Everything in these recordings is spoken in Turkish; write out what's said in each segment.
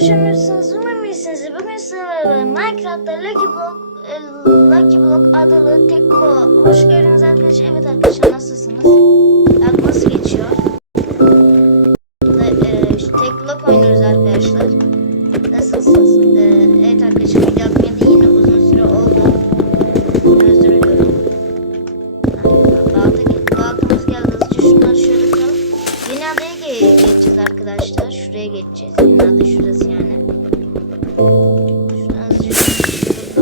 düşünüyorsunuz? Umarım iyisiniz. Bugün sizlerle Minecraft'ta Lucky Block, e, Lucky Block adlı tek bloğa hoş geldiniz arkadaşlar. Evet arkadaşlar nasılsınız? Bak nasıl geçiyor? Geçeceğiz. Yeni ada şurası yani. Şuradan hızlıca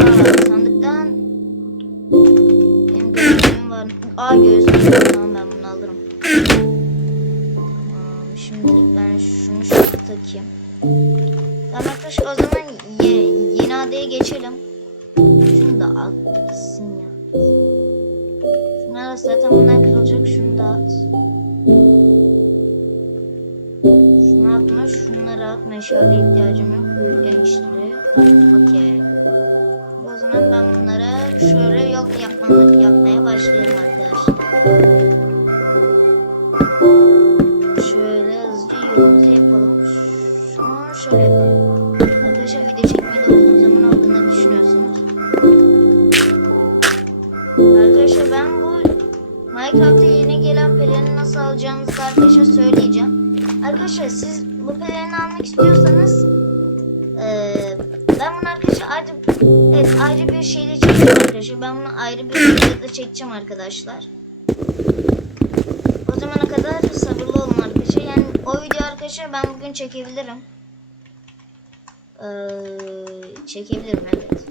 Aa, sandıktan benim gözlüğüm var. Aa gözlüğüm var. Tamam ben bunu alırım. Tamam şimdilik ben şunu şöyle takayım. Tamam arkadaşlar o zaman ye- yeni adaya geçelim. Şunu da at gitsin ya. Şunlar zaten bunlar kırılacak. Şunu da at. Atma, şunları at. Meşale ihtiyacım yok. İşleri. Tamam, okey. O zaman ben bunlara şöyle yol yapmaya, yapmaya başlıyorum arkadaşlar. Şöyle hızlıca yolumuzu yapalım. Şunu şöyle yapalım. Arkadaşlar video çekmeye zaman olduğunu düşünüyorsunuz. Arkadaşlar ben bu Minecraft'ta yeni gelen pelerini nasıl alacağınızı da arkadaşlar söyleyeceğim. Arkadaşlar siz bu pelerini almak istiyorsanız eee, ben bunu arkadaşlar ayrı, evet, ayrı bir şeyle çekeceğim arkadaşlar. Ben bunu ayrı bir videoda çekeceğim arkadaşlar. O zamana kadar sabırlı olun arkadaşlar. Yani o video arkadaşlar ben bugün çekebilirim. Eee, çekebilirim evet.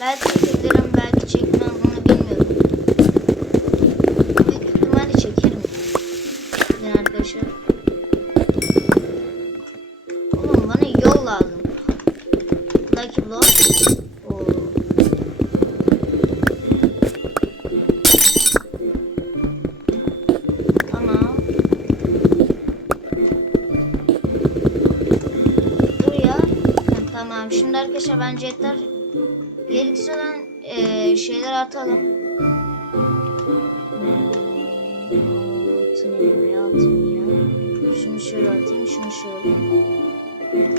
Belki çekebilirim, belki çekmem tamam. Şimdi arkadaşlar bence yeter. Gereksiz olan eee, şeyler atalım. Atın ya, atın ya. Şunu şöyle atayım, şunu şöyle.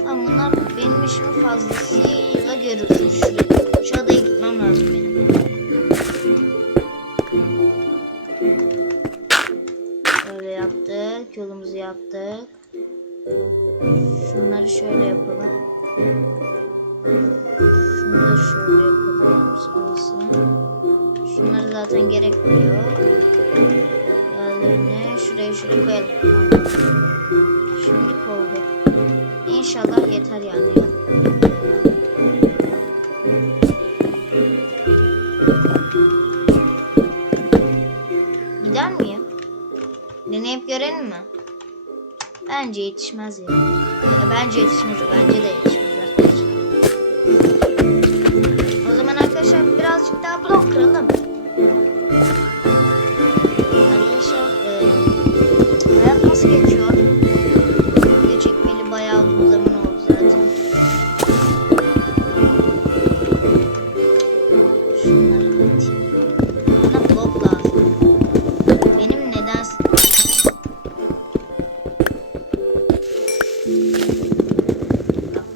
Ama bunlar benim işimi fazlasıyla görürsün. Şu, şu adaya gitmem lazım benim. Böyle yaptık, yolumuzu yaptık. Şunları şöyle yapalım. Şunu da şöyle yapalım. Sıvısını. Şunları zaten gerekmiyor. Yerlerine şuraya şuraya koyalım. Şimdi oldu. İnşallah yeter yani. ya. Gider miyim? Deneyip görelim mi? Bence yetişmez ya. Ya Bence yetişmez. Bence de yetişmez birazcık daha blok kıralım. E, çekmeli bayağı uzun zaman oldu zaten. Şunları atayım. Bana blok lazım. Benim neden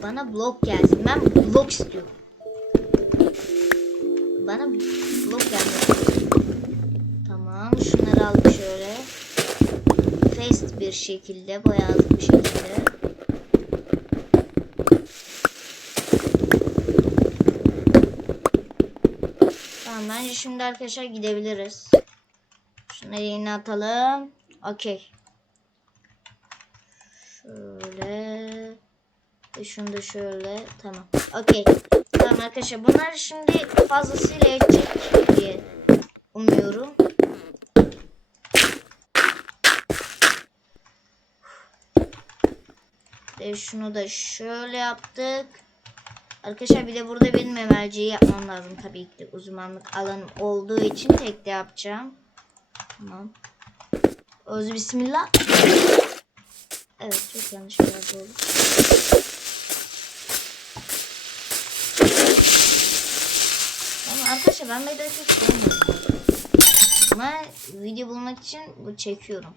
bana blok gelsin. Ben blok istiyorum. Fast bir şekilde, boyazlı bir şekilde. Tamam bence şimdi arkadaşlar gidebiliriz. Şunları yine atalım. Okey. Şöyle. Ve şunu da şöyle. Tamam. Okey. Tamam arkadaşlar. Bunlar şimdi fazlasıyla yetecek diye umuyorum. Ve şunu da şöyle yaptık. Arkadaşlar bir de burada benim emelciyi yapmam lazım tabii ki de uzmanlık alanım olduğu için tek de yapacağım. Tamam. Öz bismillah. Evet çok yanlış bir yerde oldu. Ama arkadaşlar ben videoyu çok sevmiyorum. Ama video bulmak için bu çekiyorum.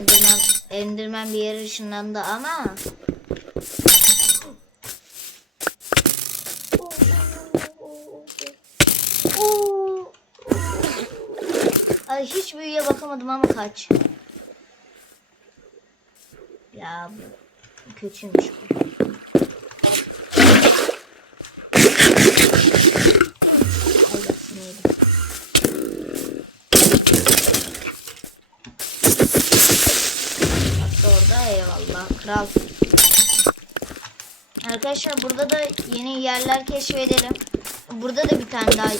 Enderman Enderman bir yere ışınlandı ama. Ay hiç büyüye bakamadım ama kaç. Ya kötüymüş bu. Kral. Arkadaşlar burada da yeni yerler keşfedelim. Burada da bir tane daha.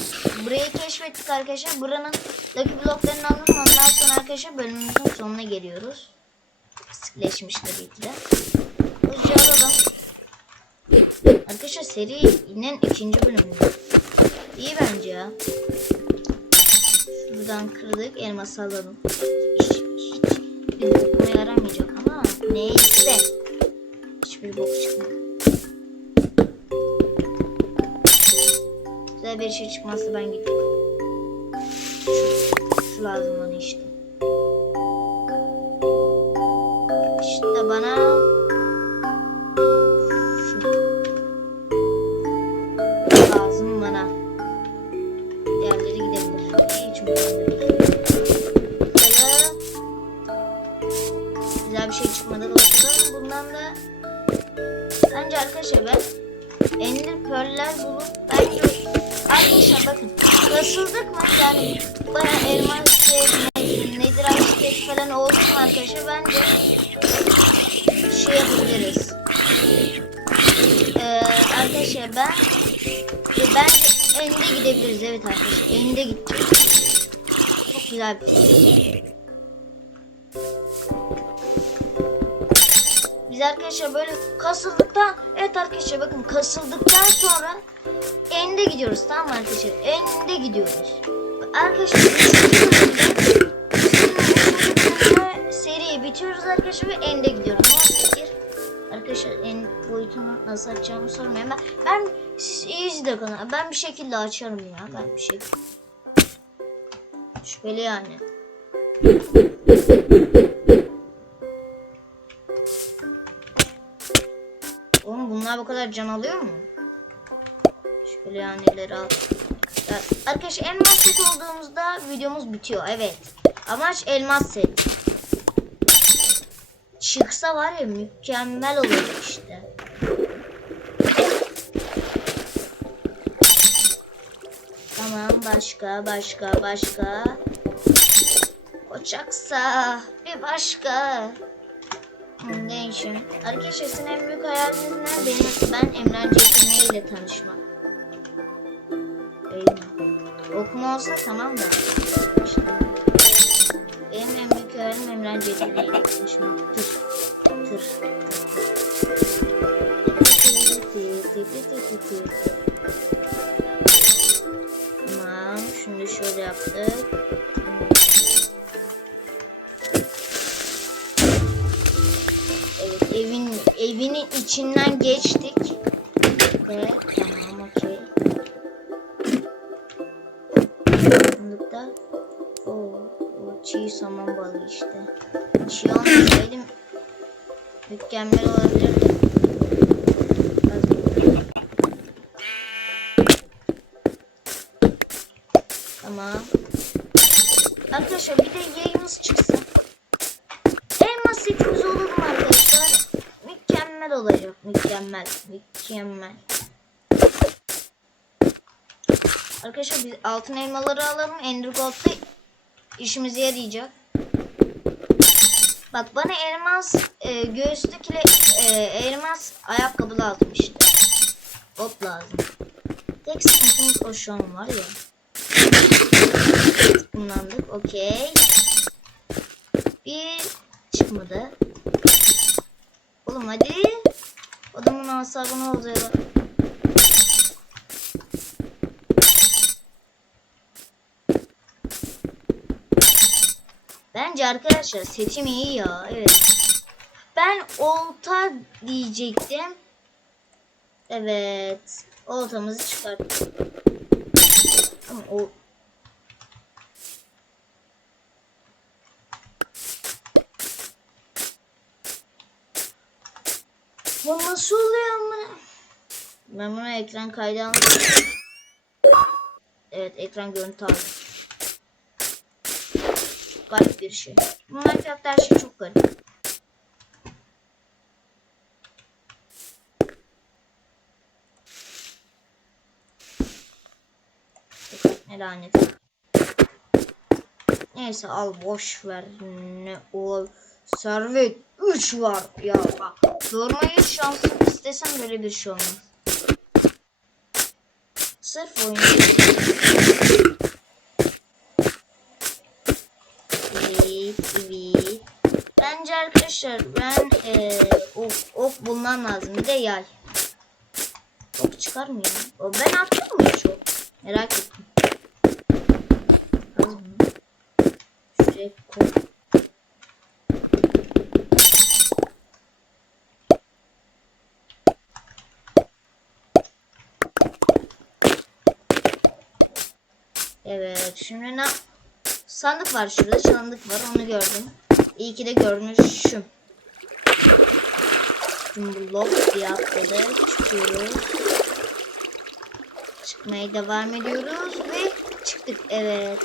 Burayı keşfettik arkadaşlar. Buranın Lucky bloklarını alalım. Ondan sonra arkadaşlar bölümümüzün sonuna geliyoruz. Sıkleşmiş tabii ki de. Hızlıca alalım. Arkadaşlar serinin ikinci bölümü. İyi bence ya. Şuradan kırdık. Elması alalım. Hiç, hiç bir bokuma yaramayacak ama neyse. Hiçbir bok çıkmadı. Güzel bir şey çıkmazsa ben gidiyorum. Şu, şu lazım bana işte. İşte bana Ender Pearl'ler bulup bence arkadaşlar bakın kasıldık mı yani baya elmas set, nedir set falan oldu mu arkadaşlar bence şey yapabiliriz. Ee, arkadaşlar ben e, bence End'e gidebiliriz evet arkadaşlar End'e gideceğiz. Çok güzel bir şey. Biz arkadaşlar böyle kasıldıktan evet arkadaşlar bakın kasıldıktan sonra End'e gidiyoruz tamam mı arkadaşlar? End'e gidiyoruz. Arkadaşlar seriyi bitiriyoruz arkadaşlar ve End'e gidiyoruz. Arkadaşlar en boyutunu nasıl açacağımı sormayın. Ben, ben siz iyiyiz de kanal. Ben bir şekilde açarım ya. Ben bir şekilde. Şüpheli yani. Kadar can alıyor mu? Şüpheli yaneleri al. Ya, Arkadaşlar elmas set olduğumuzda videomuz bitiyor. Evet. Amaç elmas set. Çıksa var ya mükemmel olur işte. Tamam başka başka başka. Koçaksa bir başka. Hmm, Neyse. Arkadaşlar sizin en büyük hayaliniz ne? Benim, ben Emren Cekirme ile tanışmak. Eyvah. Okuma olsa tamam da. İşte. Benim en büyük hayalim Emren Cekirme ile tanışmak. Tır. Tır. Tamam. Şimdi şöyle yaptık. Evinin içinden geçtik. Ve tamam okey. Sandıkta o, o çiğ saman balığı işte. Çiğ olmasaydı mükemmel olabilirdi. Tamam. Arkadaşlar bir de yayımız çıksın. Mükemmel. Mükemmel. Arkadaşlar biz altın elmaları alalım. Ender Gold'da işimize yarayacak. Bak bana elmas e, göğüsteki e, elmas ayakkabı lazım işte. Bot lazım. Tek sıkıntımız o şu an var ya. Kullandık. Okey. Bir çıkmadı. Oğlum hadi. Adamın asabını bozuyorlar. Bence arkadaşlar seçim iyi ya. Evet. Ben olta diyecektim. Evet. Oltamızı çıkarttık. Ama o Bu nasıl oluyor ama? Ben bunu ekran kaydı aldım. Evet ekran görüntü aldım. Garip bir şey. Bu Minecraft'ta her şey çok garip. Ne lanet. Neyse al boş ver. Ne o servet 3 var ya bak. Sormayı şansım istesem böyle bir şey olmaz. Sırf oyun. Evet, evet. Bence arkadaşlar ben eee ok, ok bulmam lazım. Bir de yay. Ok çıkar mı ya? O ben attım mı çok? Merak ettim. Şuraya koy. Evet şimdi ne sandık var şurada sandık var onu gördüm. İyi ki de görmüşüm. Şimdi blok diye atladı çıkıyoruz. Çıkmaya devam ediyoruz ve çıktık evet.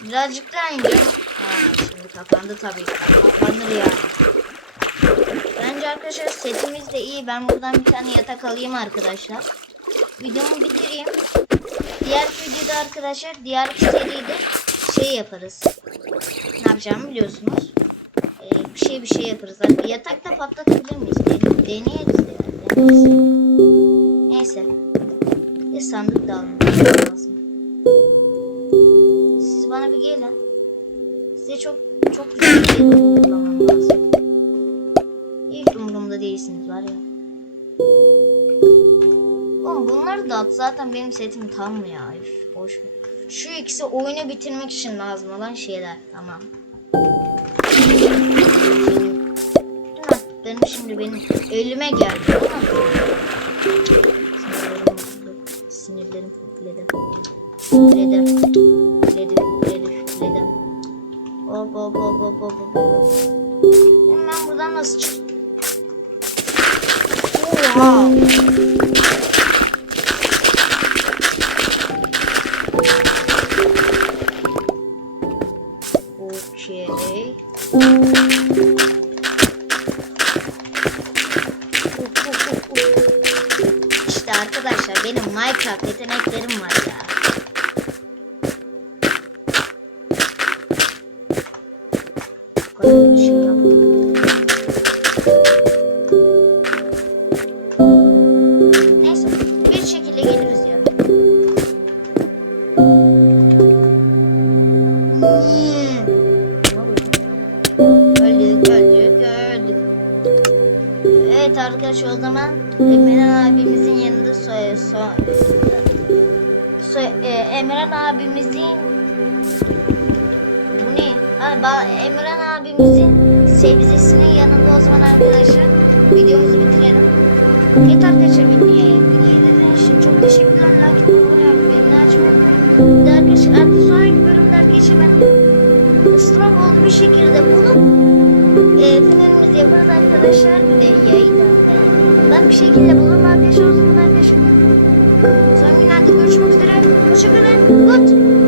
Birazcık daha ineceğim. Ha şimdi kapandı tabii. Kapanır yani. Bence arkadaşlar setimiz de iyi. Ben buradan bir tane yatak alayım arkadaşlar. Videomu bitireyim. Diğer videoda arkadaşlar diğer seride şey yaparız. Ne yapacağımı biliyorsunuz. Ee, bir şey bir şey yaparız. Hadi yatak da patlatabilir miyiz? Den-. Neyse. Bir sandık da almam lazım. Siz bana bir gelin. Size çok çok güzel bir şey lazım. Değilsiniz var ya. Oğlum bunları da at zaten benim setim tam ya. Üf, boş ver. Şu ikisi oyunu bitirmek için lazım olan şeyler. Tamam. Attıklarım şimdi benim elime geldi sinirlerim. Sinirlerim futledi. Futledi. Futledi, futledi, futledi. Hop hop hop hop hop hop. Hemen buradan nasıl çıktım? Oha! Okey. İşte arkadaşlar benim Minecraft yeteneklerim sebzesinin yanında o zaman arkadaşlar videomuzu bitirelim. Evet arkadaşlar beni e, videoyu izlediğiniz için çok teşekkürler. Like abone beğeni açmayı unutmayın. Arkadaşlar artık sonraki bölümde arkadaşlar ben ıslak oldu bir şekilde bulup e, finalimizi yaparız arkadaşlar. Bir de yayı da e, ben bir şekilde bulurum arkadaşlar o zaman arkadaşlar. Son günlerde görüşmek üzere. Hoşçakalın. Good.